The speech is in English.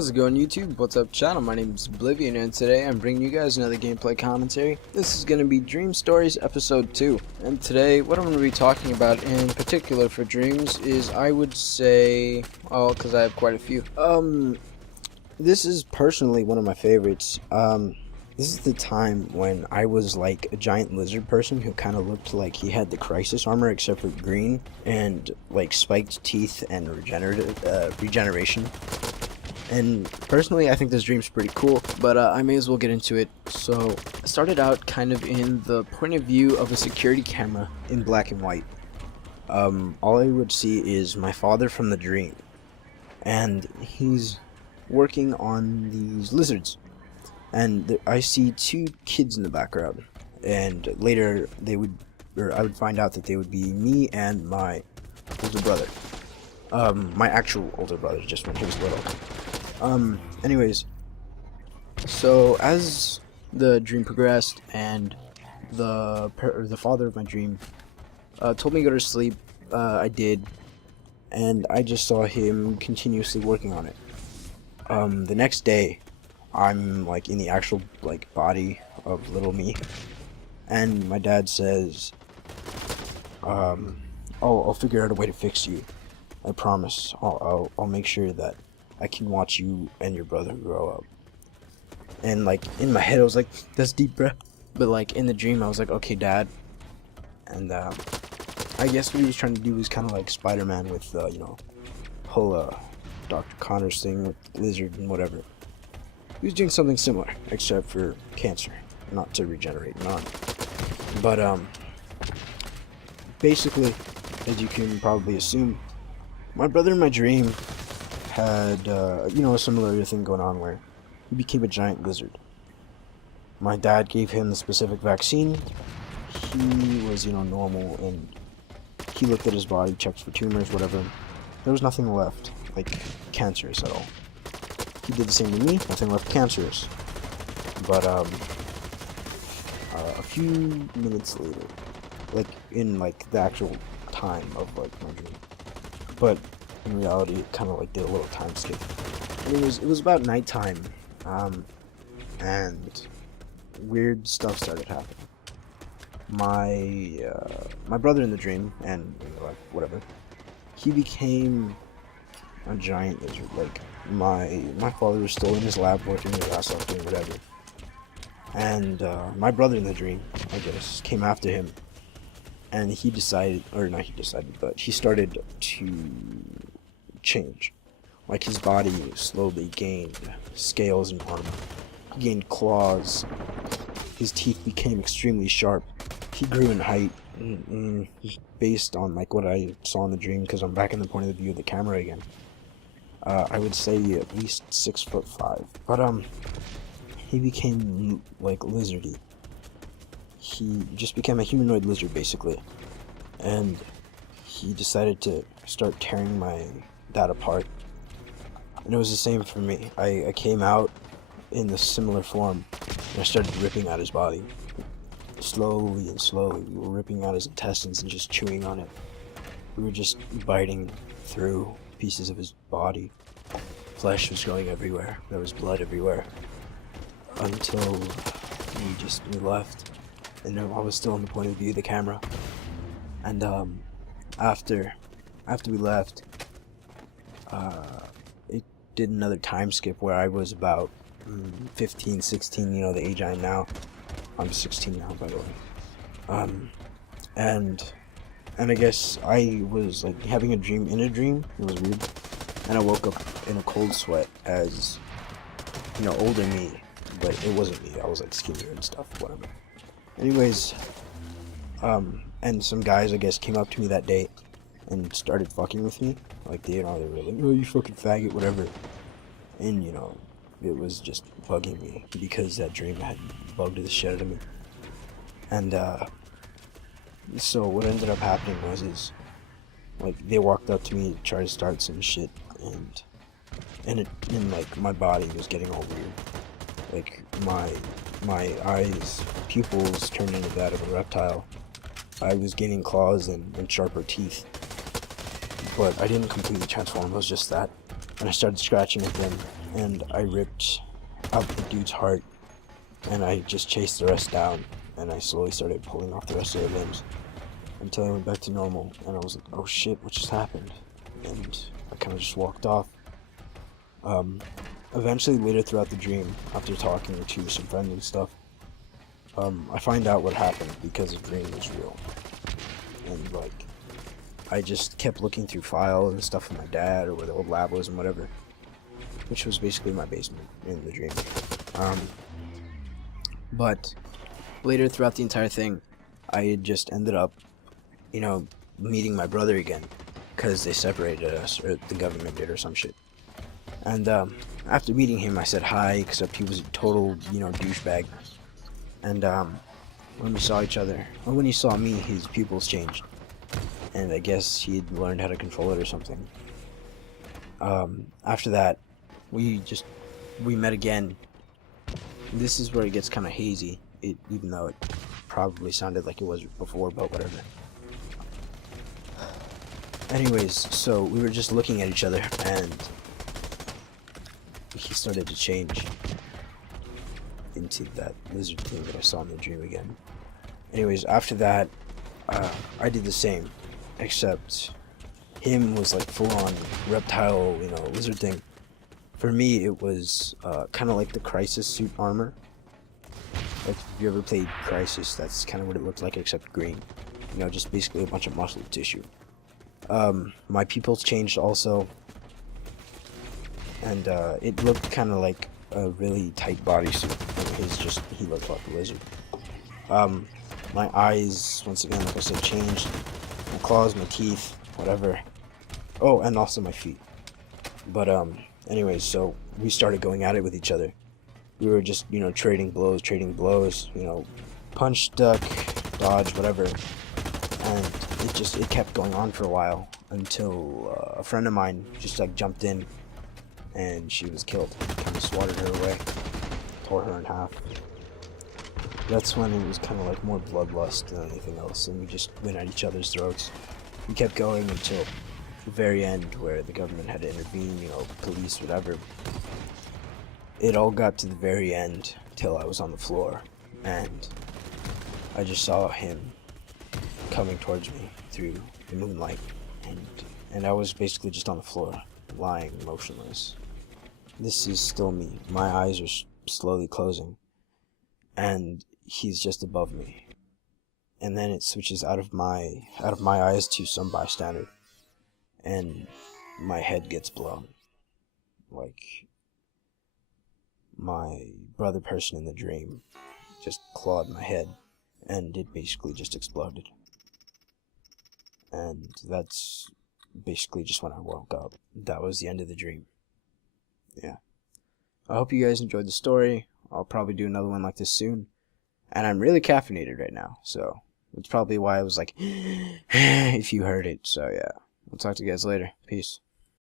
How's it going, YouTube? What's up, channel? My name is Oblivion, and today I'm bringing you guys another gameplay commentary. This is going to be Dream Stories Episode 2. And today, what I'm going to be talking about in particular for dreams is, I would say, because I have quite a few. This is personally one of my favorites. This is the time when I was like a giant lizard person who kind of looked like he had the Crysis armor except for green and like spiked teeth and regeneration. And personally, I think this dream's pretty cool, but I may as well get into it. So, I started out kind of in the point of view of a security camera in black and white. All I would see is my father from the dream, and he's working on these lizards. And I see two kids in the background, and later I would find out that they would be me and my older brother. My actual older brother, just when he was little. Anyways, so as the dream progressed, and the father of my dream told me to go to sleep, I did, and I just saw him continuously working on it. The next day, I'm like in the actual like body of little me, and my dad says, I'll figure out a way to fix you. I promise. I'll make sure that I can watch you and your brother grow up. And like in my head I was like, that's deep, bruh. But like in the dream I was like, okay, Dad. And I guess what he was trying to do was kind of like Spider-Man with whole Dr. Connor's thing with lizard and whatever. He was doing something similar, except for cancer, not to regenerate, none. But basically, as you can probably assume, my brother in my dream had a similar thing going on where he became a giant lizard. My dad gave him the specific vaccine. He was normal, and he looked at his body, checked for tumors, whatever. There was nothing left like cancerous at all. He did the same to me, nothing left cancerous. But a few minutes later, like in like the actual time of like my dream, but in reality it kind of like did a little time skip. And it was about nighttime, and weird stuff started happening. My brother in the dream, and whatever, he became a giant lizard. Like my father was still in his lab working his ass off doing whatever, and my brother in the dream, I guess, came after him, and he decided, or not he decided, but he started to change. Like his body slowly gained scales and armor. He gained claws. His teeth became extremely sharp. He grew in height, based on like what I saw in the dream, because I'm back in the point of view of the camera again. I would say at least 6'5". But he became like lizardy. He just became a humanoid lizard basically, and he decided to start tearing my dad apart. And it was the same for me. I came out in the similar form, and I started ripping out his body. Slowly and slowly, we were ripping out his intestines and just chewing on it. We were just biting through pieces of his body. Flesh was going everywhere. There was blood everywhere. Until we left. And I was still in the point of view of the camera. And after we left, it did another time skip where I was about 15, 16, the age I am now. I'm 16 now, by the way. And I guess I was like having a dream in a dream. It was weird. And I woke up in a cold sweat as, older me. But it wasn't me. I was like skinnier and stuff, whatever. Anyways, and some guys, I guess, came up to me that day and started fucking with me. Like, they were like, oh, you fucking faggot, whatever. And, it was just bugging me because that dream had bugged the shit out of me. And, so what ended up happening was like, they walked up to me to try to start some shit, and like, my body was getting all weird. Like, my eyes, pupils turned into that of a reptile. I was gaining claws and sharper teeth. But I didn't completely transform, it was just that. And I started scratching at them, and I ripped out the dude's heart, and I just chased the rest down, and I slowly started pulling off the rest of their limbs until I went back to normal, and I was like, oh shit, what just happened? And I kind of just walked off. Eventually later throughout the dream, after talking to some friends and stuff, I find out what happened because the dream was real. And like, I just kept looking through files and stuff with my dad, or where the old lab was and whatever, which was basically my basement in the dream. But later throughout the entire thing, I had just ended up, meeting my brother again, because they separated us, or the government did, or some shit. And after meeting him, I said hi, except he was a total, douchebag. And when we saw each other, or when he saw me, his pupils changed. And I guess he'd learned how to control it or something. After that, we met again. This is where it gets kind of hazy, even though it probably sounded like it was before, but whatever. Anyways, so we were just looking at each other, and he started to change into that lizard thing that I saw in the dream again. Anyways, after that, I did the same, except him was like full-on reptile, lizard thing. For me, it was kind of like the Crysis suit armor. Like, if you ever played Crysis, that's kind of what it looked like, except green. Just basically a bunch of muscle tissue. My pupils changed also, and it looked kind of like a really tight bodysuit. He looked like a lizard. My eyes, once again, like I said, changed. My claws, my teeth, whatever. Oh, and also my feet. But anyways, so we started going at it with each other. We were just, trading blows, punch, duck, dodge, whatever. And it kept going on for a while until a friend of mine just like jumped in, and she was killed. Kind of swatted her away, tore her in half. That's when it was kind of like more bloodlust than anything else, and we just went at each other's throats. We kept going until the very end, where the government had to intervene, police, whatever. It all got to the very end till I was on the floor, and I just saw him coming towards me through the moonlight, and I was basically just on the floor, lying motionless. This is still me. My eyes are slowly closing, and he's just above me. And then it switches out of my eyes to some bystander, and my head gets blown. Like, my brother person in the dream just clawed my head, and it basically just exploded. And that's basically just when I woke up. That was the end of the dream. Yeah. I hope you guys enjoyed the story. I'll probably do another one like this soon. And I'm really caffeinated right now, so that's probably why I was like, if you heard it. So yeah, I'll talk to you guys later. Peace.